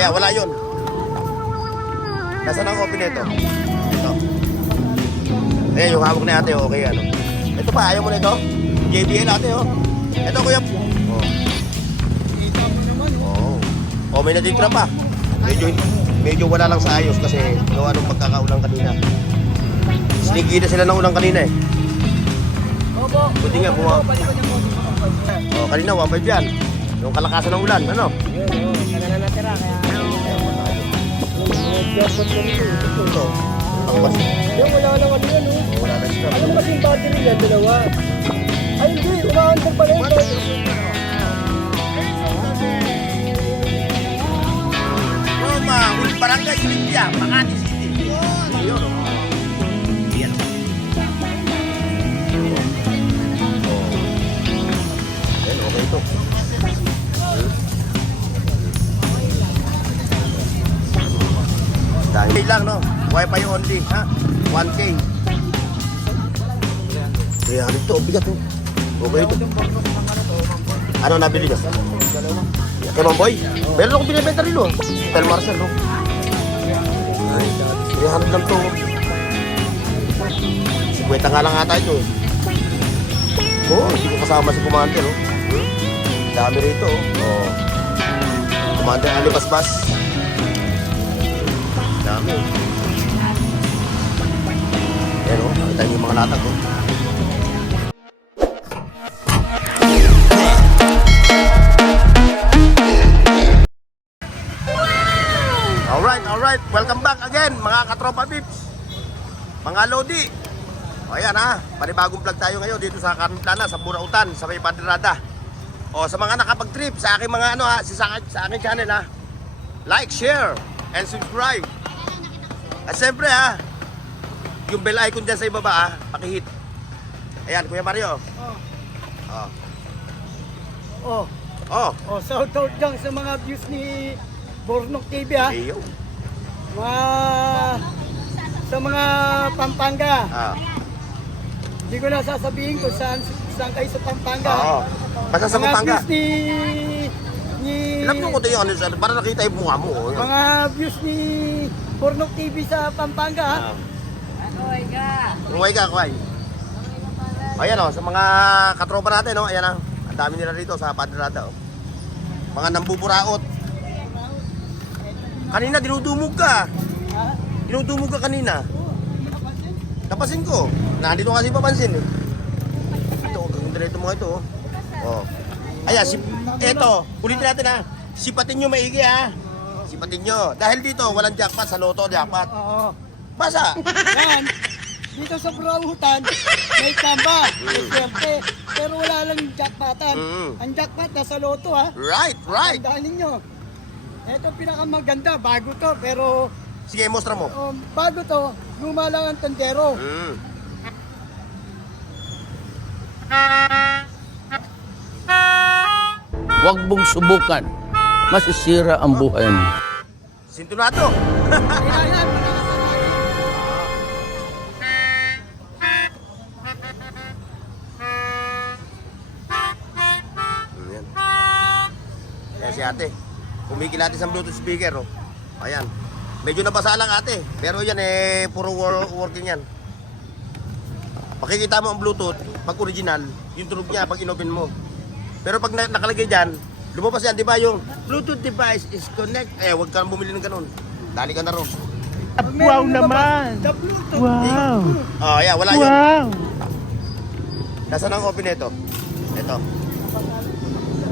Kaya wala yun. Nasaan ang open nito? Ito. Ayan yung hawak ni ate, okay ano. Ito pa, ayaw mo na ito? JBL ate oh. Ito kuya. Oh. Oh, may natitira pa. Medyo wala lang sa ayos kasi gawa nung pagkakaulang kanina. Sneaky na sila ng ulang kanina eh. Opo. Buti nga oh, kanina 1.5 yan. Yung kalakasan ng ulan, ano? Kaya na natira kaya. Ito. Pakibas. Yung wala lang ano yan oh. Wala na siya. Ano kasi yung battery yan, dalawa? Ay hindi, umaandar pala yun. Roma, Barangay Olympia, Makati City. Yun. Yan. Yan, okay ito. Dahil lang, no? Wi-Fi only, ha? 1K. Kaya ito, bigat to. Okay ito. Ano nabili nyo? Kay Mamboy? Meron akong binibenta rin, no? Hotel Marcel, no? Ay, 300 lang to. 50 nga lang ata ito. Oo, hindi ko kasama si Commander, no? Dami rito, oh. Commander Alibasbas. Dami. Yan, oh. Nakita niyo yung mga latag, oh. Alright, welcome back again mga katropa pips, mga lodi. O ayan ha, panibagong vlog tayo ngayon dito sa Carniplana, sa Burautan, sa may Padirada. O sa mga nakapag-trip sa aking mga ano ha, sa aking channel ha, like, share, and subscribe. At siyempre ha, yung bell icon dyan sa ibaba ha, pakihit. Ayan, Kuya Mario. Shout out dyan sa mga views ni Bornok TV ha. Iyo. Sa mga Pampanga. Ah. Hindi ko na sasabihin kung saan kayo sa Pampanga. Oo. Basta sa Pampanga. Mga views ni Alam mo ko tayo ano, para nakita yung mukha mo. Oh. mga views ni Bornok TV sa Pampanga. Umuwi ka, Kway. Ayan o, sa mga katropa natin, no? Ayan ang dami nila rito sa Padirada. Oh. Mga nambuburaot. Kanina dinudumog ka. Dinudumog ka kanina. Napansin ko. Nandito kasi papansin eh. Ito, ganda ito mga ito. Oh. Ayan, eto, ulitin natin ha. Sipatin nyo maigi ha. Sipatin nyo. Dahil dito, walang jackpot sa loto, jackpot. Oo. Basa. Yan. Dito sa Burautan, may kamba, may swerte. Pero wala lang jackpotan. Ang jackpot nasa loto ha. Right. Tandaan ninyo. Ito pinakamaganda, bago to, pero Sige, mostra mo. bago to, luma lang ang tendero. Huwag mong subukan. Masisira ang buhay mo. Sintonado. Ayan, Ayan. Ayan si ate. Pumigil natin sa Bluetooth speaker. Oh. Ayan. Medyo nabasa lang ate. Pero yan eh, puro working yan. Makikita mo ang Bluetooth, pag original, yung tunog niya pag inopen mo. Pero pag nakalagay dyan, lumabas yan, di ba yung Bluetooth device is connect. Huwag ka bumili ng ganun. Dali ka na ron. wow naman! The Bluetooth. Wow! Oh, yeah, wala yun. Wow! Nasaan ang open nito? Ito.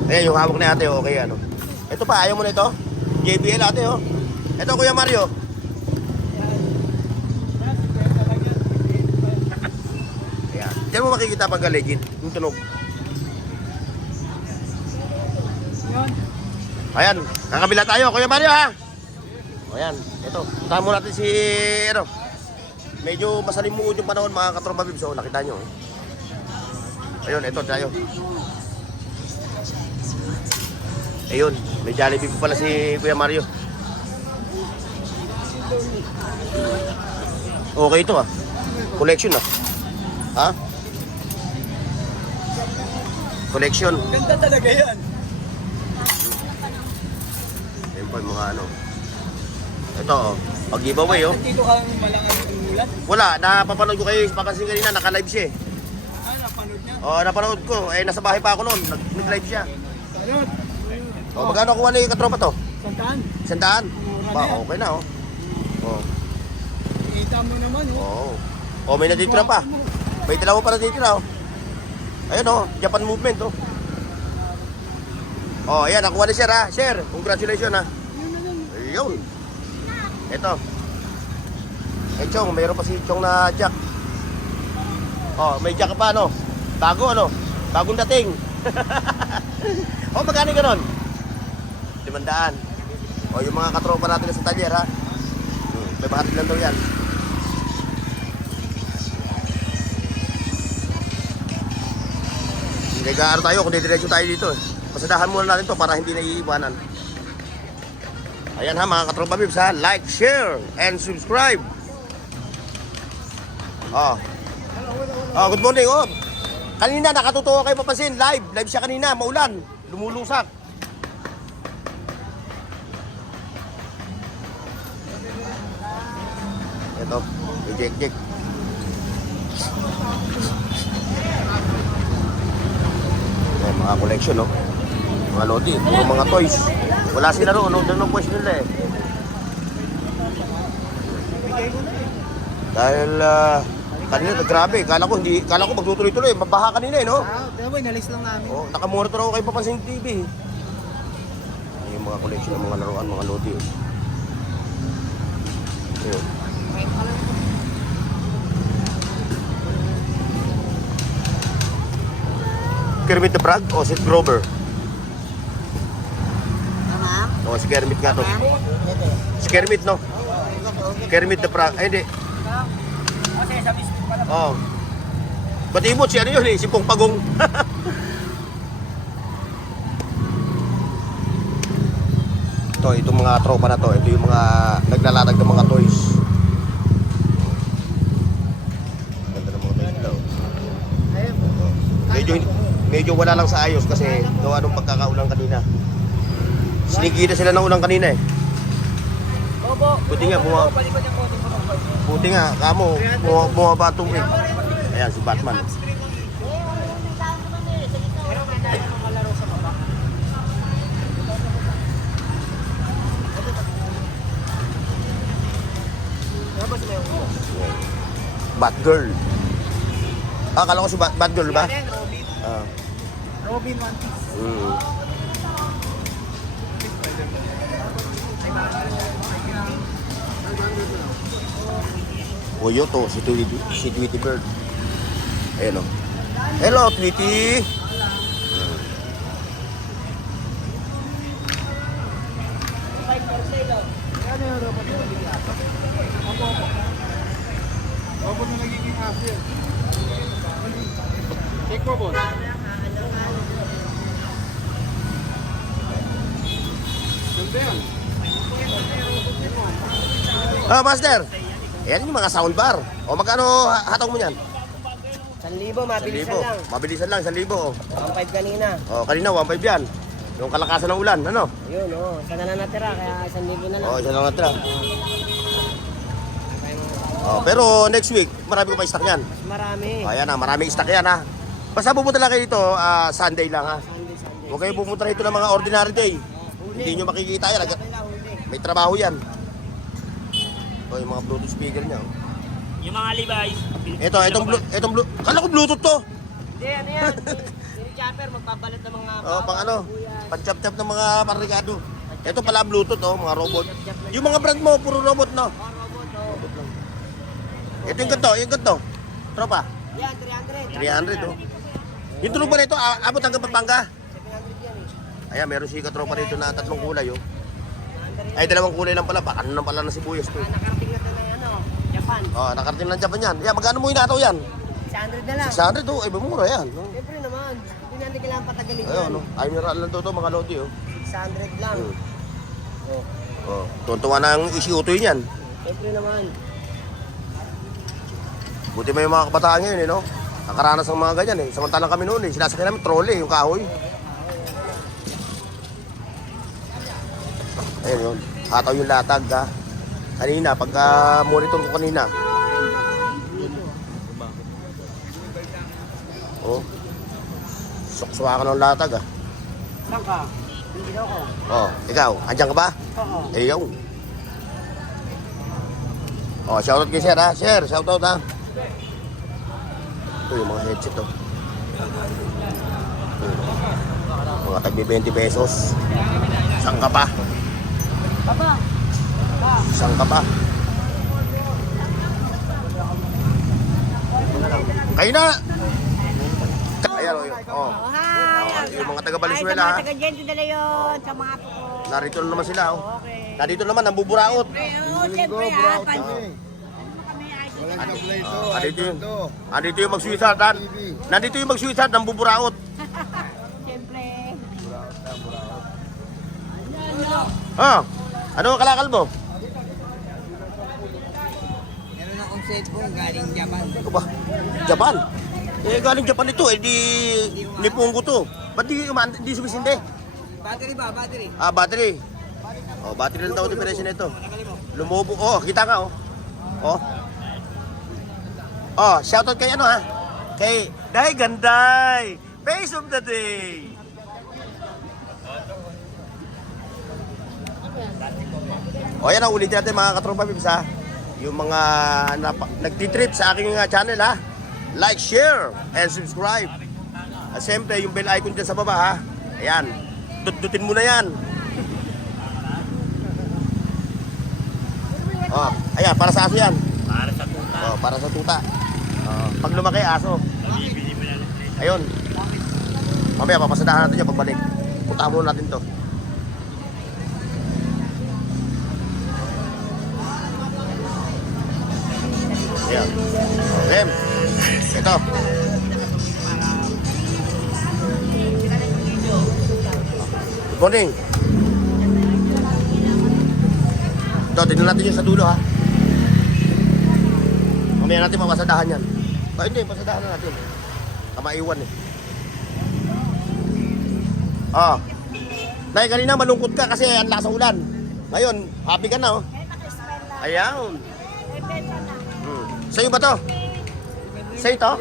Ayan, yung hawak ni ate, okay ano. Ito pa, ayaw mo na ito? JBL ate, oh. Ito, Kuya Mario. Ayan. Diyan mo makikita pag legit, yung tunog. Ayan, kakabila tayo, Kuya Mario ha. Ayan, ito. Puntahan mo natin si, ano. Medyo masalimuod yung panahon mga katropa bibs. So, nakita nyo. Ayun, ito tayo. Ayun, may Jollibee pa pala si Kuya Mario. Okay ito ah. Collection ah. Ha? Collection. Ganda talaga yan. pa yung mga ano. Ito, oh. Pag giveaway, oh. Dito kang malangay yung ulan. Wala, napapanood ko kayo. Papansin kanina, naka-live siya eh. Napanood niya. Oh, napanood ko. Eh, nasa bahay pa ako noon. Nag-live siya. Salud. Oh, magkano kuha na yung katropa to? Sandaan. 100? Mura Ba, na yan. okay na, oh. Oh. Kita mo naman, oh. Oo. Oh, may natitira pa. May dalawa pa natitira, oh. Ayun, oh. Japan movement, oh. Oh, ayan. Nakuha ni Sir, ha. Sir, congratulations, ha. Ayun. Ito. Eh, Chong, mayroon pa si Chong na jack. Oh, may jack pa, ano? Bago, ano? Bagong dating. Oh, magkano ganon? 500. Oh, yung mga katropa natin sa talyer, ha. May bahatid lang daw yan. Hindi gaano tayo kung didiretso tayo dito, eh. Pasadahan muna natin to para hindi naiiwanan. Ayan ha mga katropa bibs ha. Like, share, and subscribe. Oh. Oh, good morning. Oh. Kanina nakatutuwa kayo papansin. Live siya kanina. Maulan. Lumulusak. Ito. Yung jek-jek. Ayan, mga collection, no? Mga lodi. Puro mga toys. Wala sila roon. Doon ang pwesto nila, eh. Dahil, kanina, grabe. Kala ko magtutuloy-tuloy. Mabaha kanina, eh, no? Pero boy, nalis lang namin. Oh, nakamonitor ako kayo papansin sa TV. Ay, yung mga collection ng mga laruan, mga lodi. Ayun. Kermit the Frog o si Grover? O si Kermit nga to. Si Kermit, no? Kermit the Frog. Ay, hindi. Oh. Ba't imot si ano yun eh? Si Pong Pagong. Itong mga tropa na to. Ito yung mga naglalatag ng mga toys. Ganda ng mga toys daw. Medyo wala lang sa ayos kasi gawa nung pagkakaulang kanina. Sinigita sila ng ulang kanina eh. Buti nga, buti nga, kamo, bumaba itong eh. Ayan, si Batman. Batgirl. Ah, akala ko si Batgirl ba? Ah. Robin One Piece. Oyo to, si Tweety Bird. Ayan o. Hello, Tweety! Opo na nagiging after. Check po, boss. Ganda yan. Ah, Master! Ayan yung mga soundbar. O magkano hataw mo yan? 1,000, mabilisan 1,000. lang. Mabilisan lang, 1,000. O. 1,500 kanina. O, kanina 1,500 yan. Yung kalakasan ng ulan, ano? Ayun, oh. Isa na lang natira, kaya 1,000 na lang. O, isa lang natira. O, pero next week, marami ko pa stock yan. Mas marami. O, ayan na, maraming stock yan ha. Basta pupunta lang kayo dito, Sunday lang ha. Sunday. Huwag kayo pumunta rito ng mga ordinary day. Hindi nyo makikita yan. May trabaho yan. O, yung mga Bluetooth speaker niya. Oh. Yung mga Levi's. Itong kala ko Bluetooth to. Hindi, ano yan? Yung chopper, magpapalit ng mga Oh, pang ano, pan-chop-chop ng mga parigado. Ito pala Bluetooth, oh, mga robot. Yung mga brand mo, puro robot, no? robot, oh. Ito yung ganito. Tropa, Yan, 300. 300, oh. Yung tunog ba na ito, abot hanggang Pampanga? 700 yan eh. Ayan, meron si katropa rito na 3 kulay, oh. Ay, 2 kulay lang pala. Baka ano lang pala na sibuyas to. Nakarating na ito na ano, Japan. Oh, nakarating ng Japan yan. Yan, magkano mo inataw yan? 600 na lang. 600, oh. Ay, mura yan. Oh. Siyempre naman, hindi natin kailangan patagalin Ayun, yan. no? Ay, mineral lang to, mga lodi, oh. 600 lang. Oh. Oh, tuntua na ang isi-utoy niyan. Siyempre naman. Buti may mga kabataan ngayon, eh, no? Nakaranas ng mga ganyan, eh. Samantalang kami noon, eh. Sinasakyan namin trolley, yung kahoy. Ayun yun. Hataw yung latag ha. Kanina, pagka monitor ko kanina. Oh. Sukswa ka ng latag ha. Saan ka? Hindi ako. Oh, ikaw, andyan ka ba? Oo. Ayaw. Oh, shoutout kay Sir ha. Sir, shoutout ha. Ito yung mga headset oh. Mga tagbi 20 pesos. Saan ka pa? Papa. Saan ka pa? Kayo na! Ayan o yun. Oh. Yung mga taga Valenzuela ha. Taga Gente de Leon, sa mga po. Narito na naman sila oh. Okay. Narito naman, ang buburaot. Oo, siyempre ha. Andito yun. Andito yung mag-suicide ha. Nandito yung mag-suicide ng buburaot. Siyempre. Ha? Ano ang kalakal mo? Meron akong cellphone galing Japan. Ano ba? Japan? Eh, galing Japan ito. Eh, di punggo to. Ba't di sumisindi? Battery ba? Battery. Ah, battery. Oh, battery lang daw diferensya nito. Lumobo. Oh, kita nga oh. Oh. Oh, shoutout kay ano ha? Kay Day Ganday. Face of the day. O yan ang ulitin natin mga katropa pips ha. Yung mga nagtitrip sa aking channel ha. Like, share, and subscribe. At siyempre yung bell icon dyan sa baba ha. Ayan. Dutin mo na yan. Oh, ayan, para sa aso yan. Para sa tuta. Oh, para sa tuta. Oh, pag lumaki aso. Ayun. Mamaya papasadahan natin yan pagbalik. Puntahan muna natin to. Ayan. Lem. Ito. Good morning. Ito, tignan natin yung sa dulo ha. Mamaya natin mapasadahan yan. Hindi, pasadahan na natin. Kamaiwan eh. Ah. Dahil kanina malungkot ka kasi ang lakas ng ulan. Ngayon, happy ka na oh. Ayan. Sa'yo ba to? Sa'yo to?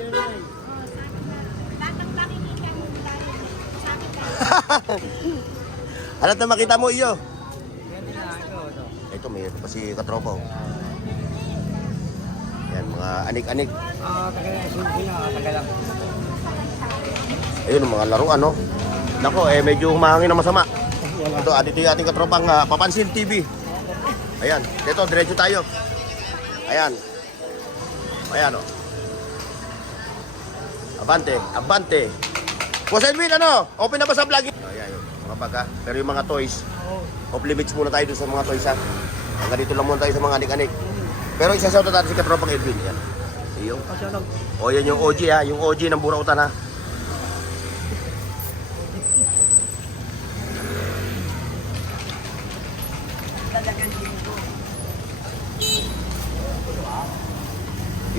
Ano na makita mo iyo? Ito may pa si katropa oh. Yan mga anik-anik. Taga lang. Ayun mga laruan no. Nako eh medyo humahangin na masama. Ito dito yung ating katropang Papansin TV. Ayan, dito diretso tayo. Ayan. Ayan o. Abante, abante. Boss Edwin, ano? Open na ba sa vlog? Ayan yun, mga baga. Pero yung mga toys, off limits muna tayo dun sa mga toys ha. Hanggang dito lang muna tayo sa mga anik-anik. Pero isa-shoutout natin si Katropang Edwin. Yan. Yung. O yan yung OG ha, yung OG ng Burautan ha.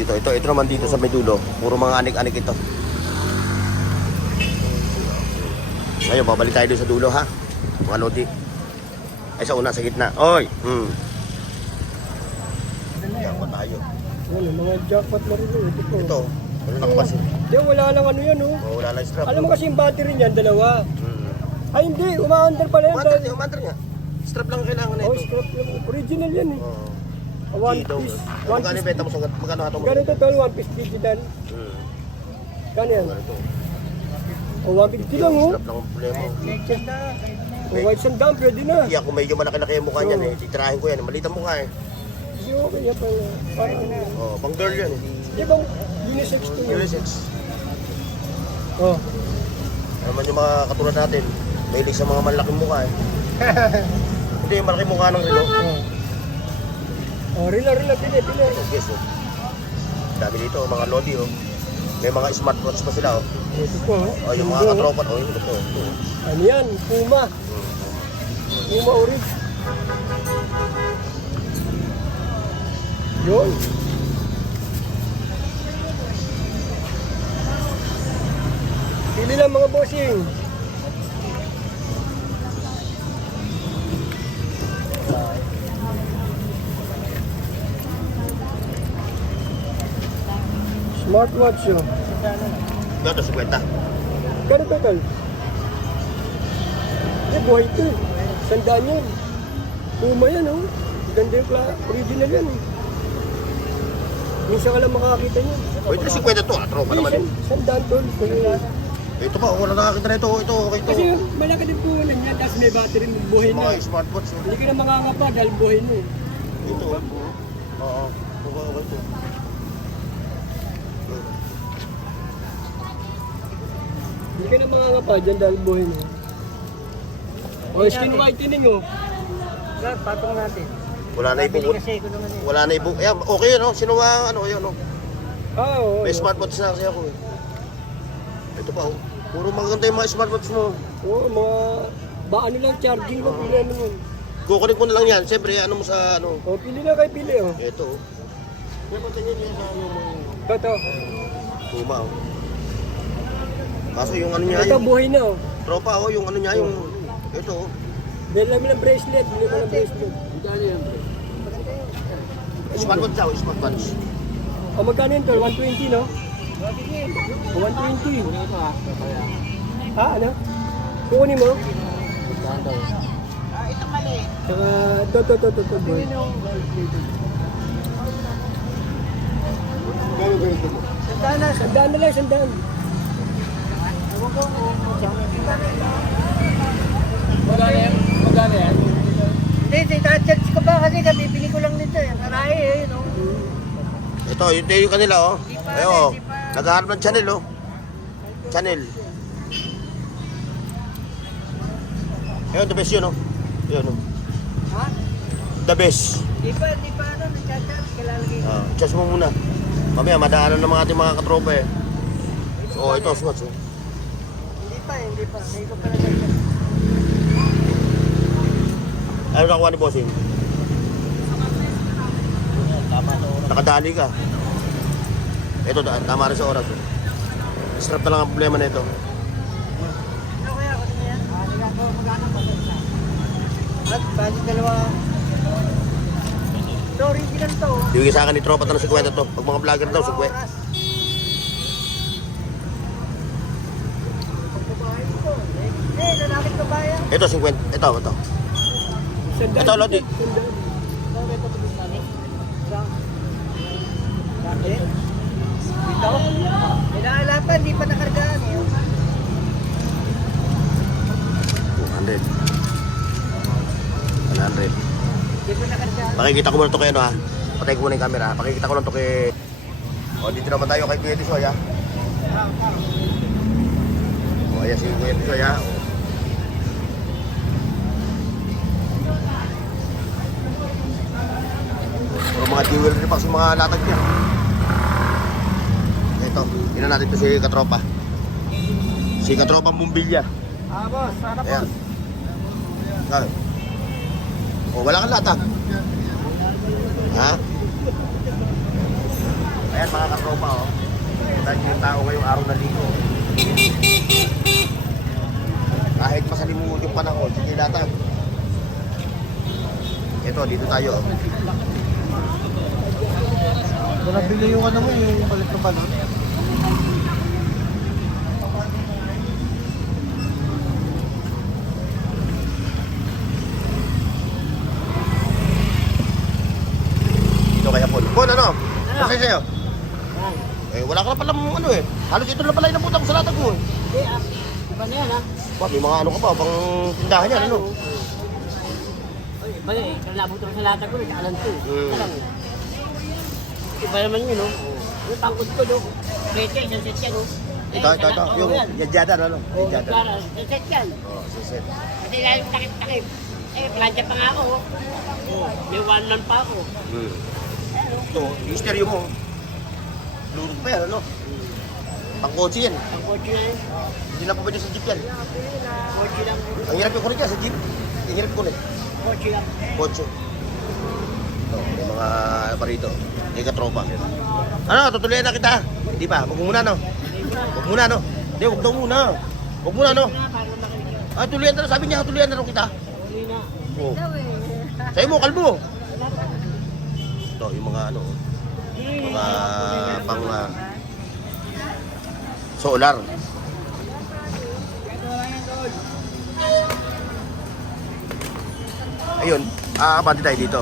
Ito naman dito sa Medulo. Puro mga anik-anik ito. Ngayon, babalik tayo doon sa dulo ha. Mga lodi. Ay, sa una, sa gitna. Oy! Yan pa tayo. Ano, mga jackpot na rin ito po. Ito, ano nakapasin? Di, wala lang ano yan oh. Oh, wala lang strap. Alam mo kasi yung battery niyan, dalawa. Ay hindi, uma-under pala yan. Umantar nga. Strap lang kailangan na Oh, ito. scrap lang. Original yan eh. Oh. One Dito. piece. Magkano yung benta mo sa magkano hatong mo? Ganito tol, one piece digital. Kano yan? Ganito. O, 150 lang oh. Strap lang ang problema. O, white sandam, pwede na. Iya, kung medyo malaki-laki yung mukha niyan eh. Titirahin ko yan. Maliit ang mukha eh. Kasi okay yan pala. Parang, Oh, pang girl yan eh. di ba, unisex to yun. Unisex. Oh. Naman yung mga katulad natin. Mahilig sa mga malaking mukha eh. Hindi yung malaking mukha ng relo. Oh, rila, pili. Yes oh. Dami dito, mga lodi oh. May mga smartwatch pa sila oh. Ito po oh. Oh, yung mga katropa oh, yun ito. Ano yan? Puma. Puma orange. Yun. Pili lang mga bossing. Smartwatch yun. Ito, 50. Ganito tol. Buhay ito eh. Sandaan yun. Puma yan oh. Ganda yung original yan eh. Minsan ka lang makakita niya. Pwede na 50 to, tropa naman yun. Sandaan tol. Ito pa, wala nakakita na ito. Ito, okay ito. Kasi malaki din puhunan niya. Tapos may battery mo buhay na. Mga smartwatch. Hindi ka na makakapa dahil buhay na eh. Ito. Oo. Okay ito. Hindi ka na makakapa dyan dahil buhay na. O, skin whitening oh. Brad, patong natin. Wala na Bili ibukod. kasi ko naman eh. Wala na ibukod. Ayan, okay yun, no? Sino ba, ano, yun, no? Ah, oo. May smartwatch na kasi ako, eh. Ito pa, oh. Puro maganda yung mga smartwatch mo. Oo, mga... Ba ano lang, charging lang, pili ano yun. Kukunin ko na lang yan. Siyempre, ano mo sa, ano. O, pili na kayo, pili oh. Ito, oh. Kaya pa tingin niya sa, ano, mga Ito. tuma, oh. Kaso yung ano niya, Ito, yung buhay na oh. tropa, oh, yung ano niya, yung... Ito, oh. Dahil namin ng bracelet, bili mo ng bracelet. Magkano yan? Smartwatch daw, smartwatch. O, magkano yun tol? 120 no? O, 120. Ha, ano? Kukunin mo? Ito mali. Saka, ito, boy. Sandaan na lang, sandaan. Magkano yan? Hindi, charge ko pa kasi bibili ko lang nito eh. Maray eh, no? Ito, yung kanila, oh. Ayo, oh. Naghahanap ng channel, oh. Channel. Ayun, the best yun, oh. Yun, oh. Ha? The best. Di pa ano, nagchat-chat. Kailalagay ko. Charge mo muna. Mamaya, madaanan ng mga ating mga katropa, eh. So, ito, swatch, oh. Hindi pa. Hindi ko pa nagchat. Ano nakuha ni Bossing? Nakadali ka. Ito, tama rin sa oras. Oh. Strap na lang ang problema na ito. Ano kaya? Ano na yan? Magkano pa? At bali dalawa. Ito, original to. Yung sa akin ni Tropa ng 50 to. Pag mga vlogger daw, 50. Eh, lalaki ko ba yan? Ito, 50. Ito. Sandaan. Ito, Lodi. Sandaan. Bakit? Dito? Pinahalapan, di pa nakargaan eh. 100. 100. Di pa nakargaan. Pakikita ko muna ito kay ano ha. Patay ko muna yung camera ha. Pakikita ko lang ito kay... O, dito naman tayo kay Kuya Tisoy ha. O, ayan si Kuya Tisoy ha. O. Puro mga jewelry pa sa mga latag niya. Ito, tingnan natin ito si Katropa. Si Katropa Bumbilya. Boss, sana Ayan. Sabi. O, wala kang latag. Ha? Ayan mga katropa, oh. Kita niyo yung tao ngayong araw na linggo. Kahit masalimuot yung panahon, sige latag. Ito, dito tayo. Oh. Kung nabili yung ano mo, yung palit ng balon. Dito kay Hapon. Hapon, ano? Ano sa'yo? Eh, wala ka na palang ano eh. Halos ito na pala inabutan ko sa latag mo eh. Hindi iba na yan May mga ano ka pa, pang tindahan yan, ano? Mali, kalabot ko sa lata ko, nakalan to. Hmm. Iba naman yun, no? Yung tangkod ko, no? Pwede, isang set yan, no? Ito. Yung yadyadan, ano? Yadyadan. Isang set yan. Oh, siset. Kasi lalo takip-takip. Eh, plancha pa nga ako. May one man pa ako. Ito, yung stereo mo. Lurot pa yan, ano? Pang-kotse yan. Ang kotse na yun. Hindi na pa pwede sa jeep yan. Kotse lang. Ang hirap yung kulit yan sa jeep. Ang hirap kulit. Kotse lang. Kotse. Ito, may mga ano pa rito. May katropa. Ano, tutuloy na kita. Hindi pa, huwag muna, no? Huwag muna, no? Hindi, huwag daw muna. Huwag muna, no? Tuloyan na, sabi niya, tuloyan na rin kita. Uli na. Oo. Sa'yo mo, kalbo. Ito, yung mga ano, mga pang Solar. Ayun, abante tayo dito.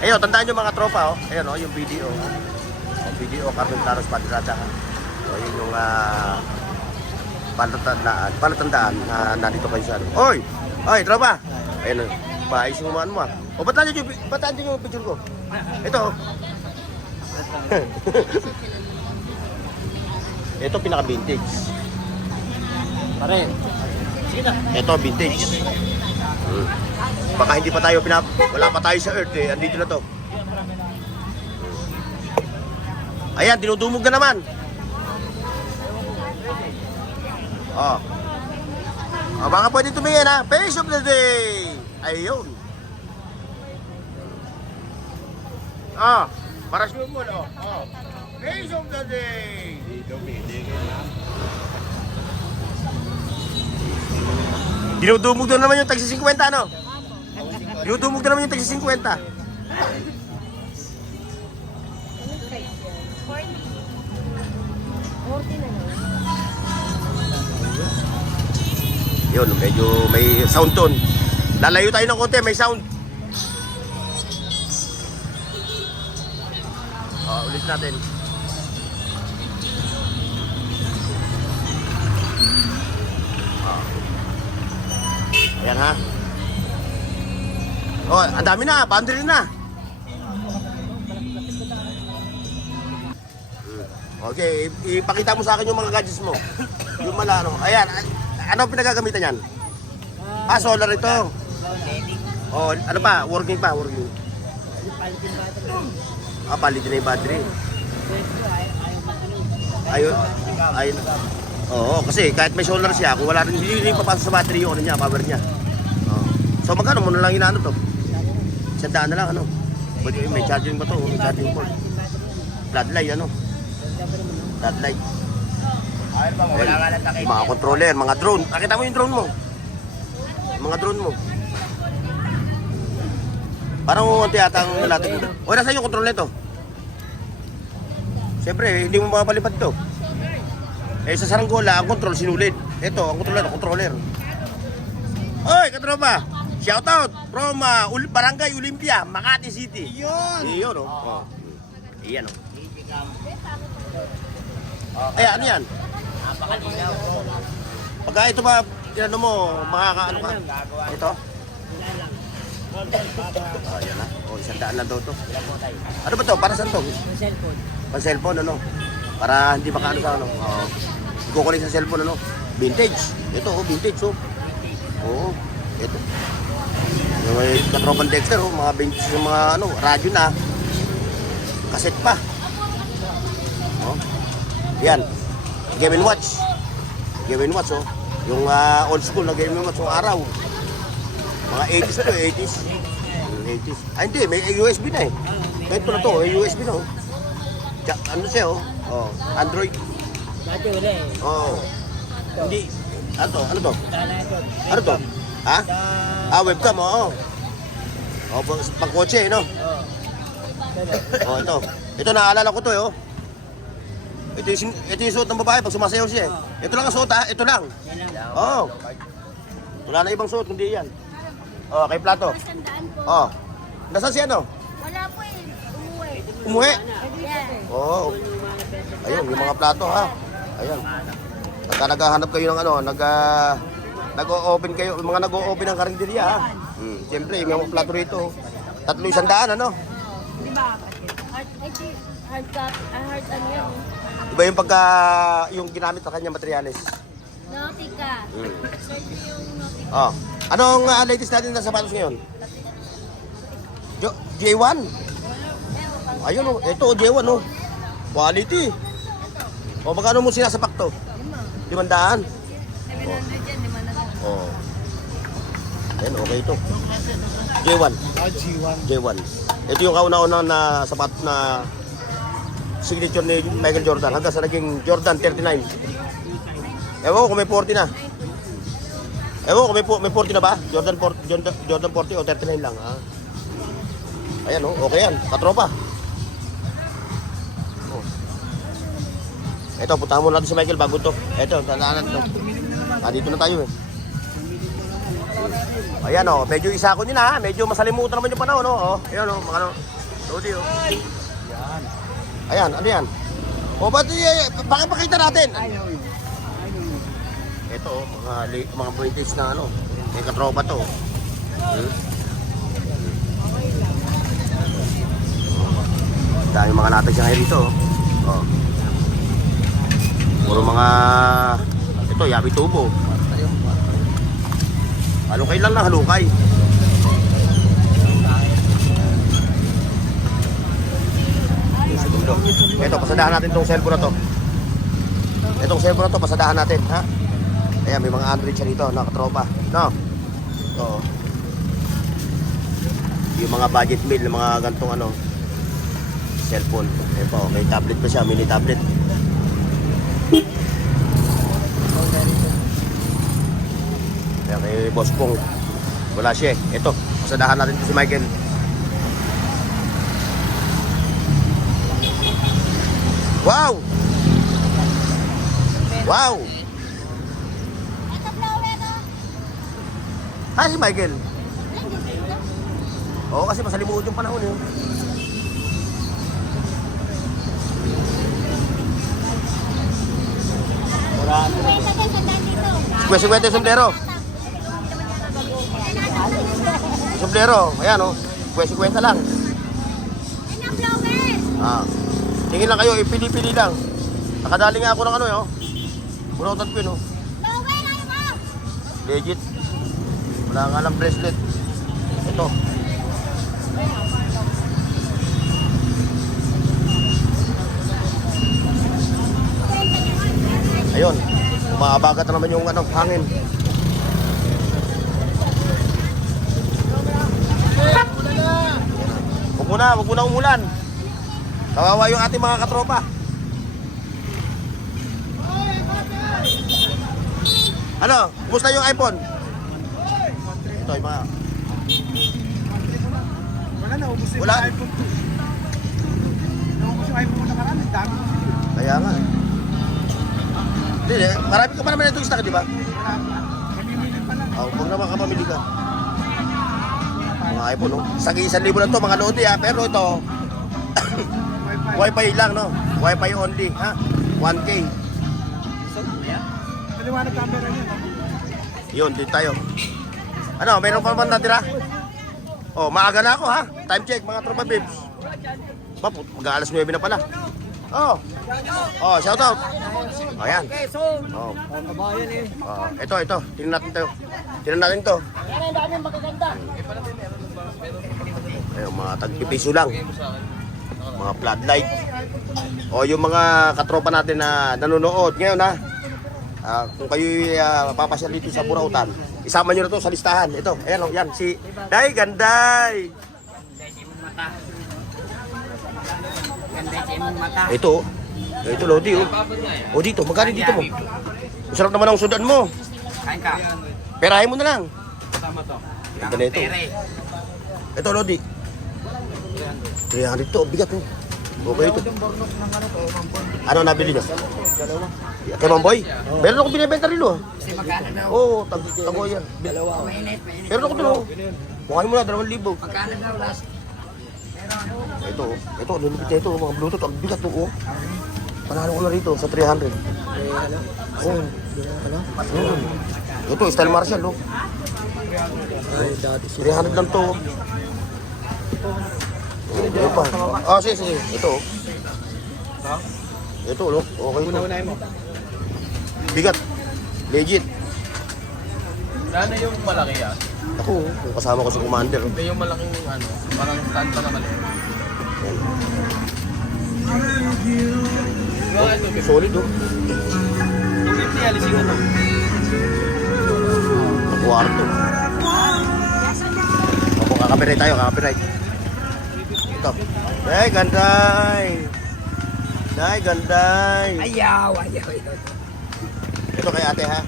Ayun, tandaan nyo mga tropa, oh. Ayun, oh, yung video. Yung video, Carpinteros Padrada. So, yun yung palatandaan na nandito kayo sa ano. Oy! Oy, tropa! Ayun, paayos yung umaan mo, ah. O, ba't nandiyan yung picture ko? Ito, oh. Ito, pinaka-vintage. Pare. Sige na. Ito, vintage. Baka hindi pa tayo wala pa tayo sa earth eh. Andito na to. Ayan, dinudumog na naman. Oh. Oh, baka pwede tumingin ha. Face of the day. Ayun. Ah, para sa mo no. Oh. Face of the day. Dinudumog na naman yung tagsi 50 no. Dinudumog na naman yung tagsi 50. Yun, medyo may sound tone. Lalayo tayo ng konti, may sound. Ulit natin. Ayan ha. Ang dami na, boundary na. Okay, ipakita mo sa akin yung mga gadgets mo. Yung malano. Ayan, ano pinagagamitan yan? Solar ito. Oh, ano pa? Working pa, working. Palitin na yung battery. Ayun. Ayun. Oo, kasi kahit may solar siya, kung wala rin, hindi rin papasok sa battery yung ano niya, power niya. So magkano mo na lang inaano to? 100 na lang ano. Pwede may charging ba to? May charging port. Floodlight ano? Floodlight. Mga controller, mga drone. Nakita mo yung drone mo? Mga drone mo. Parang unti ata ang natin. O, nasa yung control nito? Siyempre, hindi mo makapalipad to. Sa saranggola, ang control sinulid. Ito, ang controller. Oy, katropa! Shoutout from Barangay Olympia, Makati City. Iyon, oh. Iyan, oh. Ay, ano yan? Napakalinaw, bro. Pagka ito ba, ano mo, makakaano ka? Ito? Ayan na. 100 lang daw to. Ano ba to? Para saan to? Yung cellphone. Pang cellphone, ano? Para hindi makaano sa ano. Kukunin sa cellphone, ano? Vintage. Ito, vintage, oh. Oo, ito. Yung may katropang Dexter, oh. Mga vintage, yung mga ano, radyo na. Kaset pa. Oh. Yan. Game & Watch. Game & Watch, oh. Yung old school na Game & Watch, yung araw. Mga 80s to, 80s. 80s. Ay, hindi. May USB na eh. Ito na to, may USB na, oh. Ano siya, oh. Oh. Android. Dati wala eh. Oh. Hindi. Ano to? Ano to? Tala ito. Ano to? Ha? Webcam, oo. Oh, pang kotse, no? Oh, ito. Ito, naalala ko to, eh, oh. Ito yung suot ng babae pag sumasayaw siya, eh. Ito lang ang suot, ha? Ito lang. Oo. Wala na ibang suot, kundi yan. Oh, kay Plato. Oh. Nasaan siya, no? Wala po eh. Umuwi. Umuwi? Yeah. Oo. Ayun, yung mga plato, ha? Ayan. Pagka naghahanap kayo ng ano, nag-o-open kayo, mga nag-o-open ng karinderya, ha? Siyempre, yung mga plato rito, 300, ano? Di ba? Hard copy, hard ano yan. Iba yung pagka, yung ginamit sa kanya materyales. Nautica. Search mo yung Nautica. Oh. Anong latest natin na sapatos ngayon? J1? Ayun, oh. Ito, J1, oh. Quality. O, magkano mo sinasapak to? 500. 700 yan, 500 na lang. Oh. Ayan, okay ito. J1. J1. Ito yung kauna-una na sapat na signature ni Michael Jordan hanggang sa naging Jordan 39. Ewan ko kung may 40 na. Ewan ko may 40 na ba? Jordan 40 o 39 lang. Ha? Ayan, oh, okay yan. Katropa. Oh. Ito, puntahan muna natin si Michael bago to. Ito, tandaan to. Dito na tayo eh. Ayan o, medyo isa ko din ha. Medyo masalimutan naman yung panahon o. Ayan o, mga ano. Lodi o. Ayan, ano yan? O, ba't bakit pakita natin? Ito o, mga vintage na ano. May katropa to. Dahil mga natin siya ngayon dito o. Puro mga ito, yabi tubo. Halukay lang na halukay. Segundo. Ito, pasadahan natin tong cellphone na to. Itong cellphone na to, pasadahan natin, ha? Ayan, may mga Android siya dito, nakatropa. No? Ito. Yung mga budget meal, mga gantong ano, cellphone. Ito, may tablet pa siya, mini tablet. Kaya kay Boss Pong, wala siya eh. Ito, pasadahan natin ito si Michael. Wow! Wow! Hi si Michael. Oo, kasi masalimuot yung panahon yun. Kwento yung sombrero. Sombrero, ayan o. Kwento lang. Tingin lang kayo, ipili-pili lang. Nakadali nga ako ng ano yun. Bunutan ko yun o. Legit. Wala nga lang bracelet. Ito. Ayun. Umabagat na naman yung ano, hangin. Huwag muna umulan. Kawawa yung ating mga katropa. Ano? Kumusta yung iPhone? Ito yung mga... Wala na, ubus yung Wala. iPhone 2. Naubos yung iPhone na karami, dami. Kaya nga. Hindi, marami ka pa naman itong stock, di ba? Mamimili pa lang. Huwag naman kapamili ka. Mga iPhone, no? Sa 1,000 lang to mga lodi, ha? Pero ito, Wi-Fi lang, no? Wi-Fi only, ha? 1K. Maliwanag camera niya. Yun, dito tayo. Ano, mayroon pa naman natira? Oh, maaga na ako, ha? Time check, mga tropa babes. Mag-aalas 9 na pala. Oh. Oh, shout out. Oh, yan. Oh. Oh, ito. Tingnan natin to. Tingnan natin to. Ayun, mga tagpipiso lang. Mga floodlight. O yung mga katropa natin na nanonood ngayon, ha. Kung kayo papasyal dito sa Burautan, isama nyo na to sa listahan. Ito, ayan o, yan, si Day Ganday. Ito Lodi oh. O dito, magkano dito mo? Masarap naman ang sudan mo. Kain ka. Perahin mo na lang. Kasama to. Ito na ito. Ito Lodi. 300 to, bigat oh. Okay ito. Ano nabili niya? Dalawa. Kay Mamboy? Meron akong binibenta rin oh. Kasi magkano daw? Oo, tago yan. Dalawa. Mainit. Meron ako dun oh. Bukain mo na, 2,000. Magkano daw last? Ito, lulupit na ito, mga Bluetooth, ang bigat oh. Panalo ko na rito sa 300. Oh. Ito, style Marshall oh. 300 lang to. Ito pa. Sige. Ito oh. Ito oh, okay ito. Una-unahin mo. Bigat. Legit. Ano yung malaki yan? Ako, yung kasama ko si Commander. Hindi yung malaking ano, parang stand pa naman eh. Solid oh. 250, alisin ko to. Ang kwarto. Opo, kakapirate tayo, kakapirate. Ito. Day, ganday. Ayaw. Ito kay ate ha.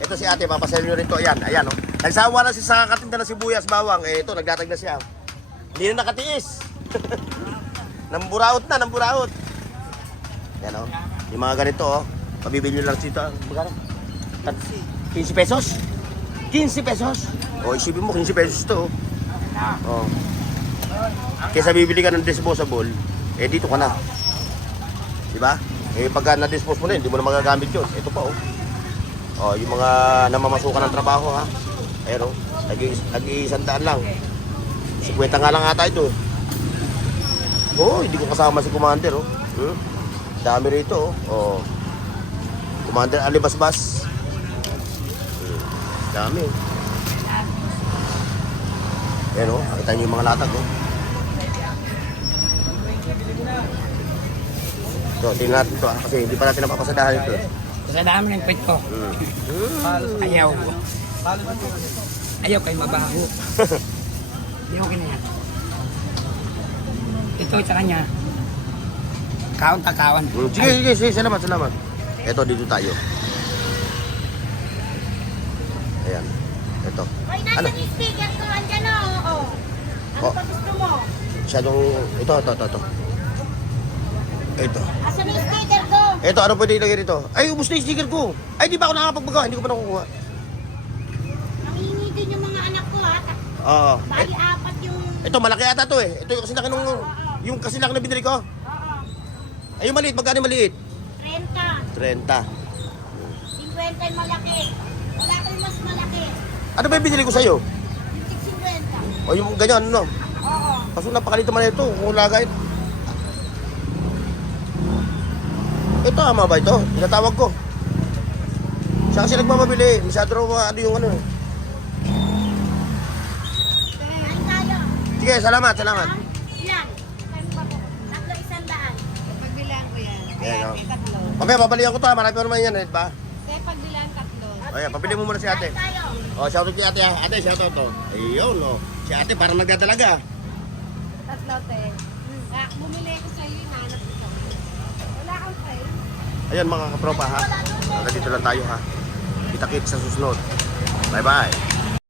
Ito si ate, papasal nyo rito. Ayan oh. Nagsawa na si sa katinda ng sibuyas, bawang. Ito, nagdatag na siya. Hindi na nakatiis. Namburaot. Yan oh. Yung mga ganito, oh. Pabibili nyo lang dito. Magkano? 15 pesos? 15 pesos? O, isipin mo, 15 pesos to. Oh. Kaysa bibili ka ng disposable, eh dito ka na. Diba? Eh pagka na-dispose mo na, hindi mo na magagamit yun. Ito pa, oh. Oh, yung mga namamasukan ng trabaho, ha. Ayun, oh. Nag-iisandaan lang. 50 nga lang ata ito. Oh, hindi ko kasama si Commander, oh. Dami rito, oh. Oh. Commander Alibasbas. Dami. Ayan, oh. Nakita niyo yung mga latag, oh. So, tingnan natin ito, kasi hindi pa natin napapasadahan ito. Sa dami ng pet ko. Ayaw. Ayaw kay mabaho. Hindi okay na yan. Ito sa kanya. Kaon-takawan. Sige, salamat. Ito, dito tayo. Ayan. Ito. Hoy, Ano? nasa yung speaker ko, andyan o. Oo. Ano Oh. pa gusto mo? Masyadong, ito. Ito. Asan yung speaker ko? Ito, ano pwede ilagay rito? Ay, ubus na yung sticker ko. Ay, di ba ako nakakapagbagawa? Hindi ko pa nakukuha. Nangingi din yung mga anak ko ha. Oo. Bali apat yung... Ito, malaki ata to eh. Ito yung kasi laki nung, yung kasi laki na binili ko. Oo. Ay, yung maliit. Magkano yung maliit? 30. 30. 50 yung malaki. Wala ko yung mas malaki. Ano ba yung binili ko sa'yo? Yung 50. O yung ganyan, ano? Oo. Kaso napakalito man ito. Kung lagay. Ito, ama ba ito? Tinatawag ko. Siya kasi nagmamabili. Masyado raw ano yung ano eh. Kain tayo. Sige, salamat. Ilan? 300. Pagbilang ko yan. Ayan, oh. May tatlo. Mamaya, babalikan ko to. Marami pa naman yan, eh, ba? Kaya pagbilang tatlo. Ayan, pabili mo muna si ate. Kain tayo. O, shoutout kay ate ha. Ate, shoutout to. Ayun, no. Si ate parang nagdadalaga. Tatlo, te. Bumili ko sa iyo, nanap ko. Wala kang pay. Ayun, mga katropa ha. Hanggang dito lang tayo ha. Kita-kits sa susunod. Bye-bye.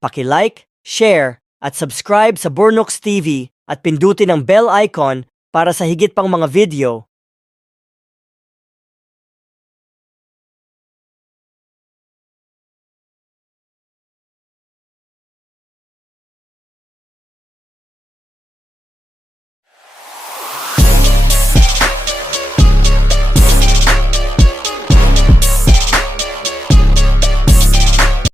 Paki-like, share, at subscribe sa Bornox TV at pindutin ang bell icon para sa higit pang mga video.